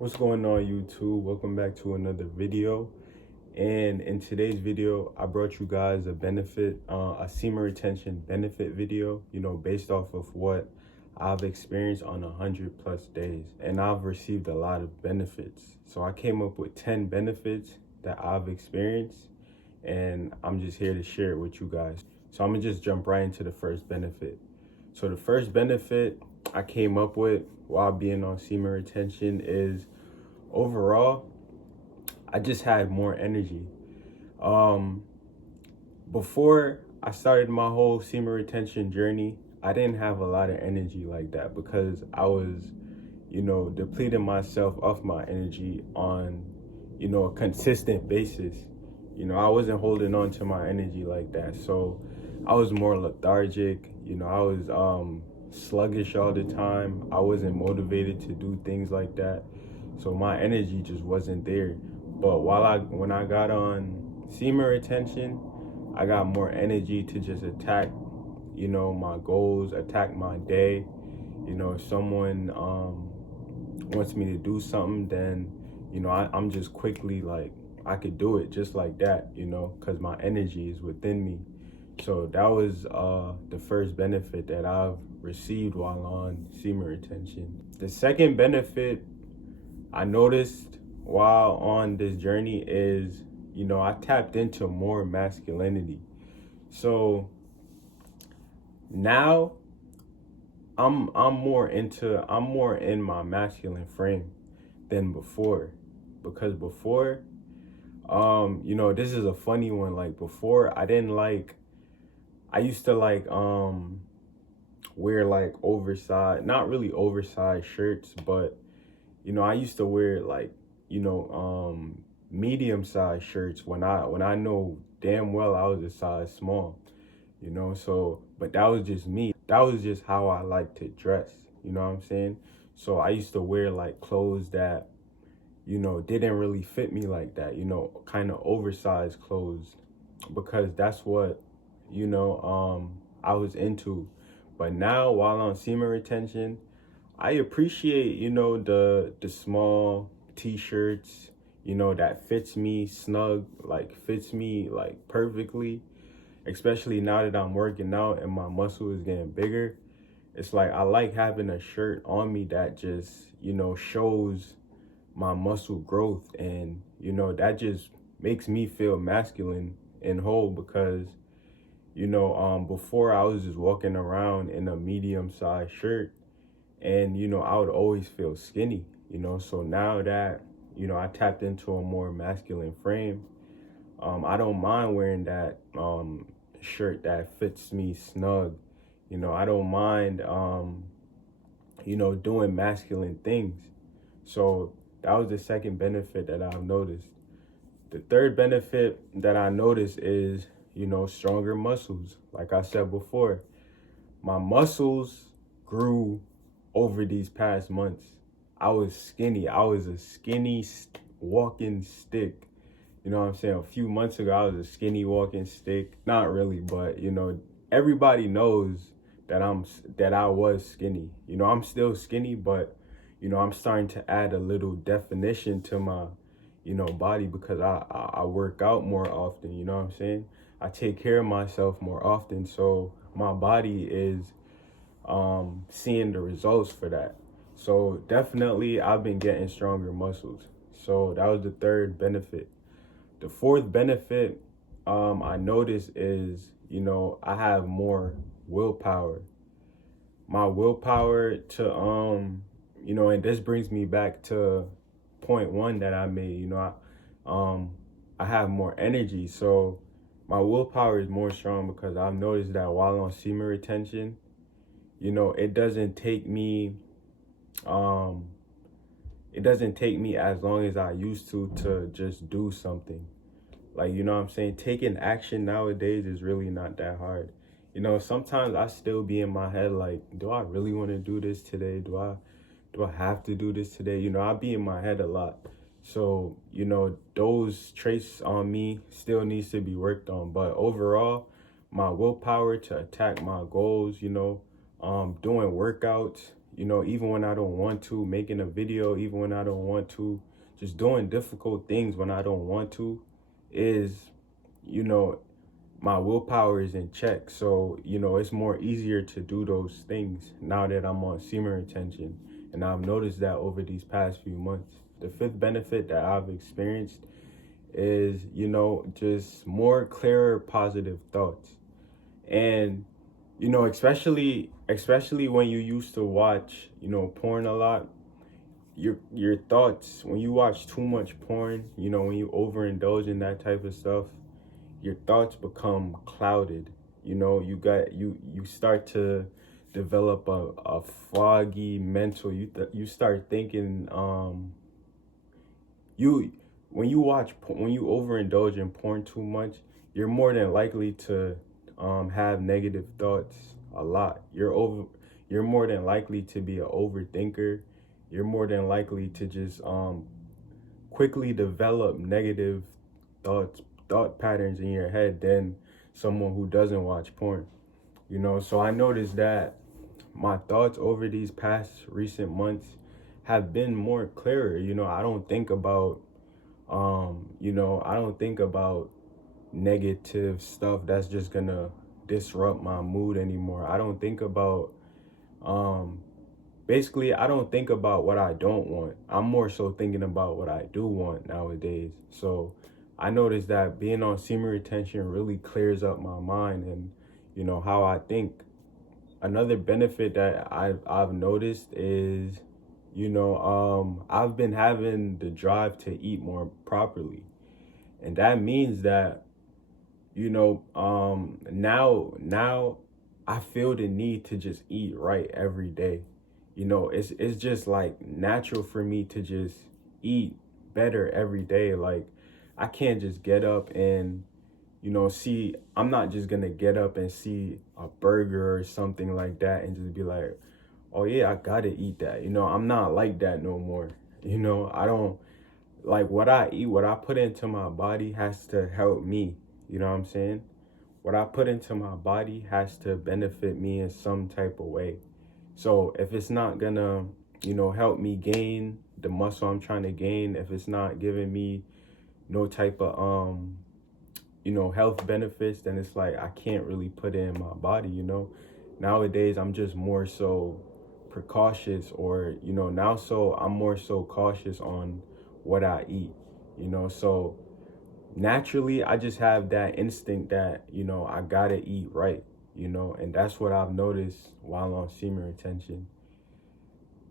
What's going on, YouTube? Welcome back to another video. And in today's video, I brought you guys a semen retention benefit video, based off of what I've experienced on 100+ days. And I've received a lot of benefits. So I came up with 10 benefits that I've experienced, and I'm just here to share it with you guys. So I'm gonna just jump right into the first benefit. So the first benefit I came up with while being on semen retention is overall, I just had more energy. Before I started my whole semen retention journey, I didn't have a lot of energy like that because I was, depleting myself of my energy on, a consistent basis. I wasn't holding on to my energy like that. So I was more lethargic. I was sluggish all the time. I wasn't motivated to do things like that. So my energy just wasn't there. But when I got on semen retention, I got more energy to just attack, my goals, attack my day. If someone wants me to do something, then, I'm just quickly like, I could do it just like that, because my energy is within me. So that was the first benefit that I've received while on semen retention. The second benefit I noticed while on this journey is, I tapped into more masculinity. So now I'm more in my masculine frame than before. Because before, this is a funny one. Like before, I used to wear like oversized, not really oversized shirts, but I used to wear like, medium-sized shirts when I know damn well I was a size small, so, but that was just me. That was just how I like to dress, you know what I'm saying? So I used to wear like clothes that, didn't really fit me like that, kind of oversized clothes, because that's what, I was into. But now while on semen retention, I appreciate, the small t-shirts, that fits me snug, like fits me like perfectly, especially now that I'm working out and my muscle is getting bigger. It's like I like having a shirt on me that just, shows my muscle growth, and, that just makes me feel masculine and whole because, before I was just walking around in a medium-sized shirt, and I would always feel skinny, so now that I tapped into a more masculine frame, I don't mind wearing that shirt that fits me snug. I don't mind doing masculine things. So that was the second benefit that I've noticed. The third benefit that I noticed is, stronger muscles. Like I said before, my muscles grew over these past months. I was skinny. I was a skinny walking stick. You know what I'm saying? A few months ago, I was a skinny walking stick. Not really, but, everybody knows that I was skinny. I'm still skinny, but, I'm starting to add a little definition to my, body because I work out more often. You know what I'm saying? I take care of myself more often. So my body is seeing the results for that. So definitely I've been getting stronger muscles. So that was the third benefit. The fourth benefit I noticed is, I have more willpower. My willpower to and this brings me back to point one that I made. I have more energy. So my willpower is more strong because I've noticed that while on semen retention, it doesn't take me as long as I used to just do something. Like, what I'm saying? Taking action nowadays is really not that hard. Sometimes I still be in my head like, do I really want to do this today? Do I have to do this today? I be in my head a lot. So, those traits on me still needs to be worked on. But overall, my willpower to attack my goals, doing workouts, you know, even when I don't want to, making a video, even when I don't want to, just doing difficult things when I don't want to is, you know, my willpower is in check. So, you know, it's more easier to do those things now that I'm on semen retention. And I've noticed that over these past few months. The fifth benefit that I've experienced is, you know, just more clearer positive thoughts. And, you know, especially when you used to watch, you know, porn a lot, your thoughts, when you watch too much porn, you know, when you overindulge in that type of stuff, your thoughts become clouded. You know, you start to develop a foggy mental. You start thinking you when you when you overindulge in porn too much, you're more than likely to have negative thoughts a lot. You're more than likely to be an overthinker. You're more than likely to just quickly develop negative thought patterns in your head than someone who doesn't watch porn. You know, so I noticed that my thoughts over these past recent months have been more clearer. You know, I don't think about I don't think about negative stuff that's just gonna disrupt my mood anymore. I don't think about basically I don't think about what I don't want. I'm more so thinking about what I do want nowadays. So I noticed that being on semen retention really clears up my mind and, you know, how I think. Another benefit that I've noticed is, you know, I've been having the drive to eat more properly. And that means that, you know, now I feel the need to just eat right every day. You know, it's just like natural for me to just eat better every day. Like I can't just get up and, you know, I'm not just gonna get up and see a burger or something like that and just be like, oh yeah, I gotta eat that. You know, I'm not like that no more. You know, I don't like what I eat, what I put into my body has to help me. You know what I'm saying? What I put into my body has to benefit me in some type of way. So if it's not gonna, you know, help me gain the muscle I'm trying to gain, if it's not giving me no type of you know, health benefits, then it's like I can't really put it in my body, you know. Nowadays I'm just more so precautious, or, you know, I'm more so cautious on what I eat, you know. So naturally I just have that instinct that, you know, I gotta eat right, you know, and that's what I've noticed while on semen retention.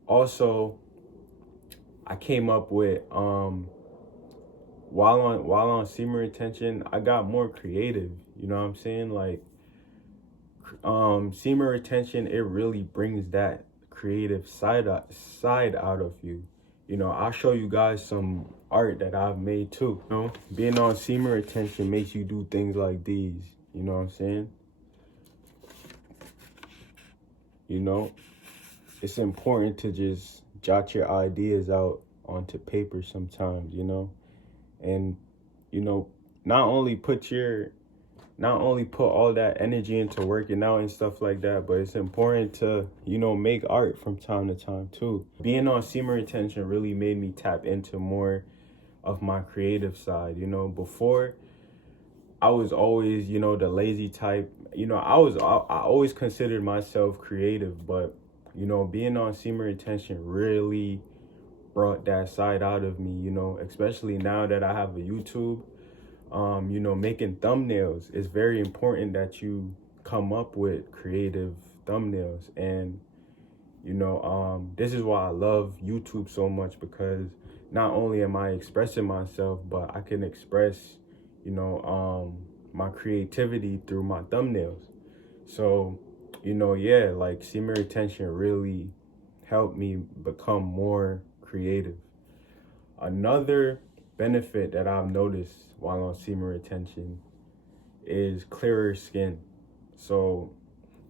Also, I came up with while on semen retention, I got more creative. You know what I'm saying? Like semen retention, it really brings that creative side out of you. You know, I'll show you guys some art that I've made too. You know, being on semen retention makes you do things like these. You know what I'm saying? You know, it's important to just jot your ideas out onto paper sometimes, you know, and, you know, not only put all that energy into working out and stuff like that, but it's important to, you know, make art from time to time too. Being on semen retention really made me tap into more of my creative side. You know, before I was always, you know, the lazy type. You know, I always considered myself creative, but, you know, being on semen retention really brought that side out of me, you know, especially now that I have a YouTube. You know, making thumbnails, is very important that you come up with creative thumbnails. And, you know, this is why I love YouTube so much, because not only am I expressing myself, but I can express, you know, my creativity through my thumbnails. So, you know, yeah, like semen retention really helped me become more creative. Another benefit that I've noticed while on semen retention is clearer skin. So,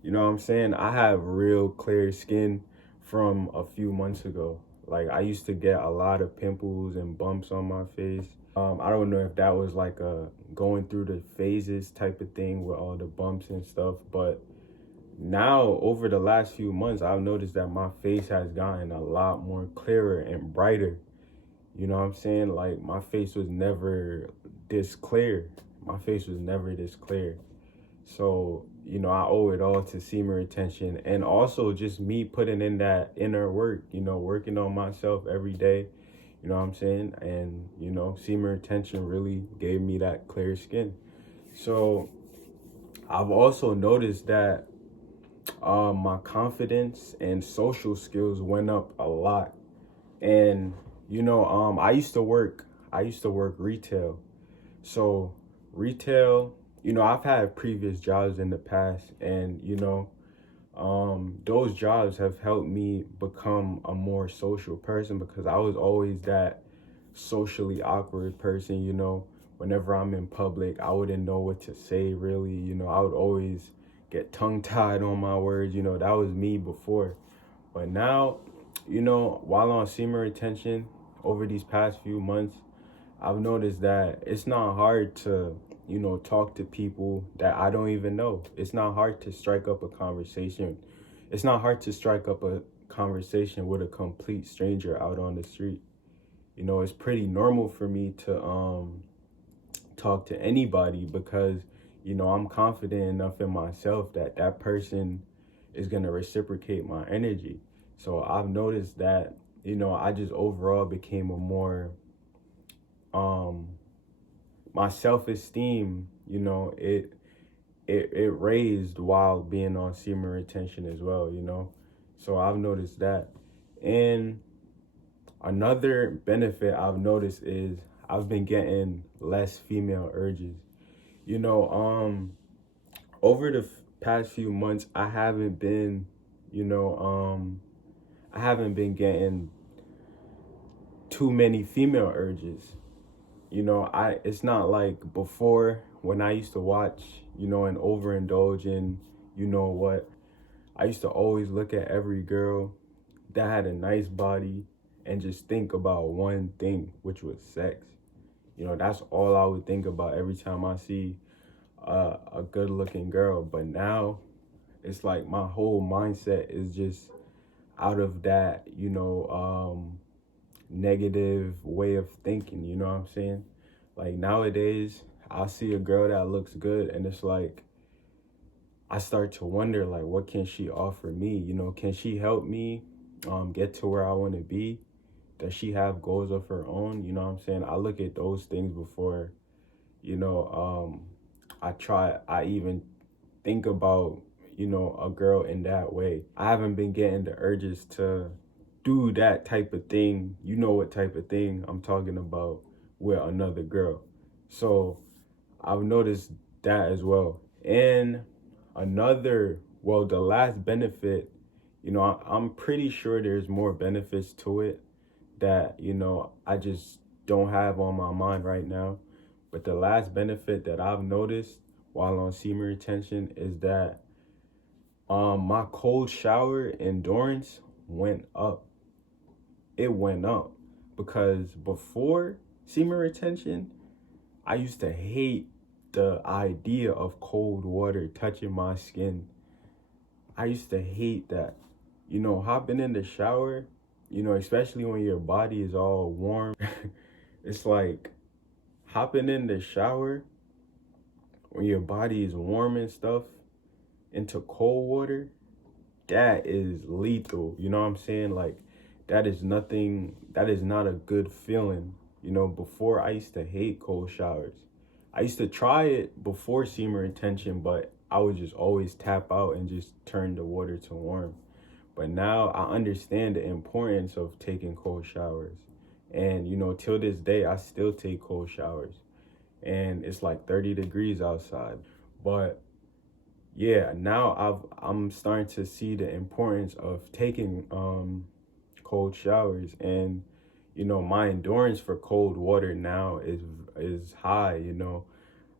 you know what I'm saying? I have real clear skin from a few months ago. Like I used to get a lot of pimples and bumps on my face. I don't know if that was like a going through the phases type of thing with all the bumps and stuff, but now over the last few months, I've noticed that my face has gotten a lot more clearer and brighter. You know what I'm saying? Like, my face was never this clear. My face was never this clear. So, I owe it all to semen retention, and also just me putting in that inner work, working on myself every day. You know what I'm saying? And, semen retention really gave me that clear skin. So I've also noticed that my confidence and social skills went up a lot. And, I used to work retail. So retail, I've had previous jobs in the past, and, those jobs have helped me become a more social person, because I was always that socially awkward person. Whenever I'm in public, I wouldn't know what to say really. I would always get tongue tied on my words. That was me before. But now, while on semen retention over these past few months, I've noticed that it's not hard to, talk to people that I don't even know. It's not hard to strike up a conversation. It's not hard to strike up a conversation with a complete stranger out on the street. It's pretty normal for me to talk to anybody, because, I'm confident enough in myself that that person is going to reciprocate my energy. So I've noticed that, I just overall became a more my self-esteem, it raised while being on semen retention as well. So I've noticed that. And another benefit I've noticed is I've been getting less female urges. Over the past few months, I haven't been getting too many female urges. It's not like before, when I used to watch, and overindulge in, what. I used to always look at every girl that had a nice body and just think about one thing, which was sex. That's all I would think about every time I see a good looking girl. But now it's like my whole mindset is just out of that, negative way of thinking. You know what I'm saying? Like, nowadays, I see a girl that looks good, and it's like, I start to wonder, like, what can she offer me? Can she help me get to where I want to be? Does she have goals of her own? You know what I'm saying? I look at those things before, I even think about, a girl in that way. I haven't been getting the urges to do that type of thing. You know what type of thing I'm talking about, with another girl. So I've noticed that as well. And the last benefit, I'm pretty sure there's more benefits to it that, I just don't have on my mind right now. But the last benefit that I've noticed while on semen retention is that my cold shower endurance went up. It went up, because before semen retention, I used to hate the idea of cold water touching my skin. I used to hate that. Hopping in the shower, especially when your body is all warm. It's like hopping in the shower when your body is warm and stuff into cold water, that is lethal. You know what I'm saying? Like, that is not a good feeling. Before, I used to hate cold showers. I used to try it before semen retention, but I would just always tap out and just turn the water to warm. But now I understand the importance of taking cold showers. And, till this day, I still take cold showers. And it's like 30 degrees outside. But yeah, now I'm starting to see the importance of taking cold showers. And, my endurance for cold water now is high.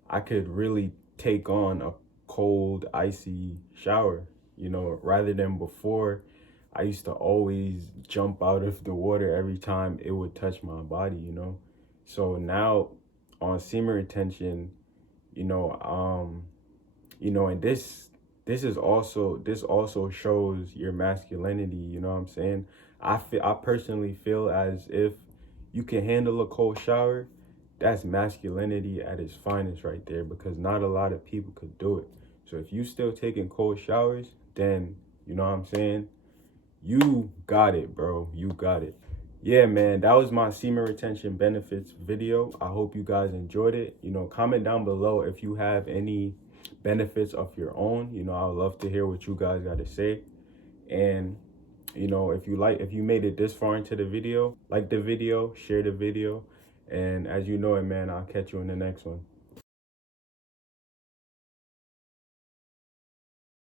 I could really take on a cold, icy shower, rather than before. I used to always jump out of the water every time it would touch my body. So now on semen retention, and this this also shows your masculinity, you know what I'm saying? I personally feel as if you can handle a cold shower, that's masculinity at its finest right there, because not a lot of people could do it. So if you still taking cold showers, then you know what I'm saying? You got it, bro. You got it. Yeah, man, that was my semen retention benefits video. I hope you guys enjoyed it. You know, comment down below if you have any benefits of your own. You know, I would love to hear what you guys got to say. And, you know, if you made it this far into the video, like the video, share the video. And as you know it, man, I'll catch you in the next one.